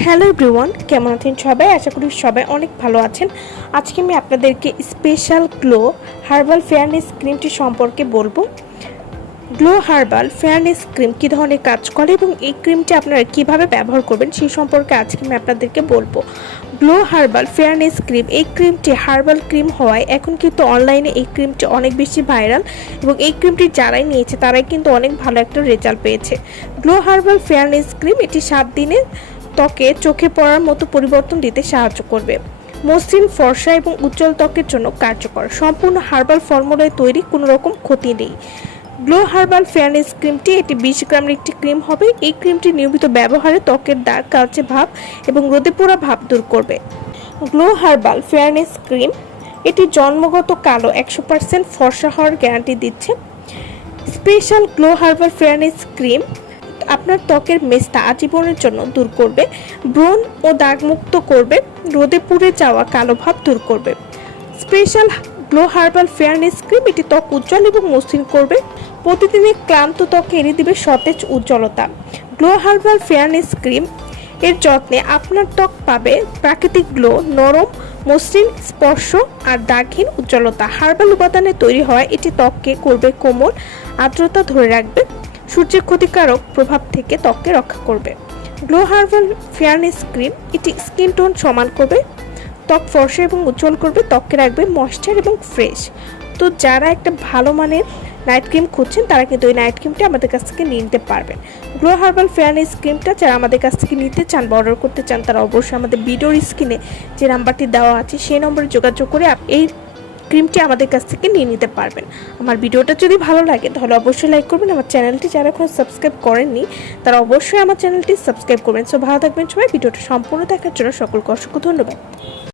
Hello everyone, কেমন আছেন সবাই? আশা করি সবাই অনেক ভালো আছেন। আজকে আমি আপনাদেরকে স্পেশাল গ্লো হার্বাল ফেয়ারনেস ক্রিমটি সম্পর্কে বলব। গ্লো হার্বাল ফেয়ারনেস ক্রিম কী ধরনের কাজ করে এবং এই ক্রিমটি আপনারা কীভাবে ব্যবহার করবেন সেই সম্পর্কে আজকে আমি আপনাদেরকে বলব। গ্লো হার্বাল ফেয়ারনেস ক্রিম এই ক্রিমটি হার্বাল ক্রিম হওয়ায় এখন কিন্তু অনলাইনে এই ক্রিমটি অনেক বেশি ভাইরাল এবং এই ক্রিমটি যারাই নিয়েছে তারাই কিন্তু অনেক ভালো একটা রেজাল্ট পেয়েছে। গ্লো হার্বাল ফেয়ারনেস ক্রিম এটি সাত দিনে ত্বকে চোখে পড়ার মতো পরিবর্তন দিতে সাহায্য করবে। মসৃণ ফর্সা এবং উজ্জ্বল ত্বকের জন্য কার্যকর। সম্পূর্ণ হার্বাল ফর্মুলায় তৈরি কোনো রকম ক্ষতি নেই। গ্লো হার্বাল ফেয়ারনেস ক্রিমটি এটি বিশ গ্রামের একটি ক্রিম হবে। এই ক্রিমটি নিয়মিত ব্যবহারে ত্বকের দাগ, কালচে ভাব এবং রোদে পোড়া ভাব দূর করবে। গ্লো হার্বাল ফেয়ারনেস ক্রিম এটি জন্মগত কালো একশো পার্সেন্ট ফর্সা হওয়ার গ্যারান্টি দিচ্ছে। Special glow herbal fairness cream আপনার ত্বকের মেস্তা আজীবনের জন্য দূর করবে, ব্রণ ও দাগমুক্ত করবে, রোদে পুড়ে যাওয়া কালো ভাব দূর করবে। Special glow herbal fairness cream এটি ত্বক উজ্জ্বল এবং মসৃণ করবে। প্রতিদিনের ক্লান্ত ত্বকে এনে দিবে সতেজ উজ্জ্বলতা। গ্লো হার্বাল ফেয়ারনেস ক্রিম এর যত্নে আপনার ত্বক পাবে প্রাকৃতিক গ্লো, নরম, মসৃণ, স্পর্শ আর দাগহীন উজ্জ্বলতা। হার্বাল উপাদানে তৈরি হয় এটি ত্বককে করবে কোমল আর্দ্রতা ধরে রাখবে। সূর্যের ক্ষতিকারক প্রভাব থেকে ত্বককে রক্ষা করবে। গ্লো হার্বাল ফেয়ারনেস ক্রিম এটি স্কিন টোন সমান করবে, ত্বক ফর্সা এবং উজ্জ্বল করবে, ত্বককে রাখবে ময়েশ্চার এবং ফ্রেশ তো যারা একটা ভালো মানের নাইট ক্রিম খুঁজছেন, তারা কিন্তু ওই নাইট ক্রিমটা আমাদের কাছ থেকে নিতে পারবেন। গ্লো হার্বাল ফেয়ারনেস ক্রিমটা যারা আমাদের কাছ থেকে নিতে চান বা অর্ডার করতে চান, তারা অবশ্যই আমাদের ভিডিওর স্ক্রিনে যে নাম্বারটি দেওয়া আছে, সেই নম্বরে যোগাযোগ করে এই ক্রিমটি আমাদের কাছ থেকে নিয়ে নিতে পারবেন। আমার ভিডিওটা যদি ভালো লাগে, তাহলে অবশ্যই লাইক করবেন। আমার চ্যানেলটি যারা এখন সাবস্ক্রাইব করেননি, তারা অবশ্যই আমার চ্যানেলটি সাবস্ক্রাইব করবেন। সো ভালো থাকবেন সবাই। ভিডিওটা সম্পূর্ণ দেখার জন্য সকলকে অসংখ্য ধন্যবাদ।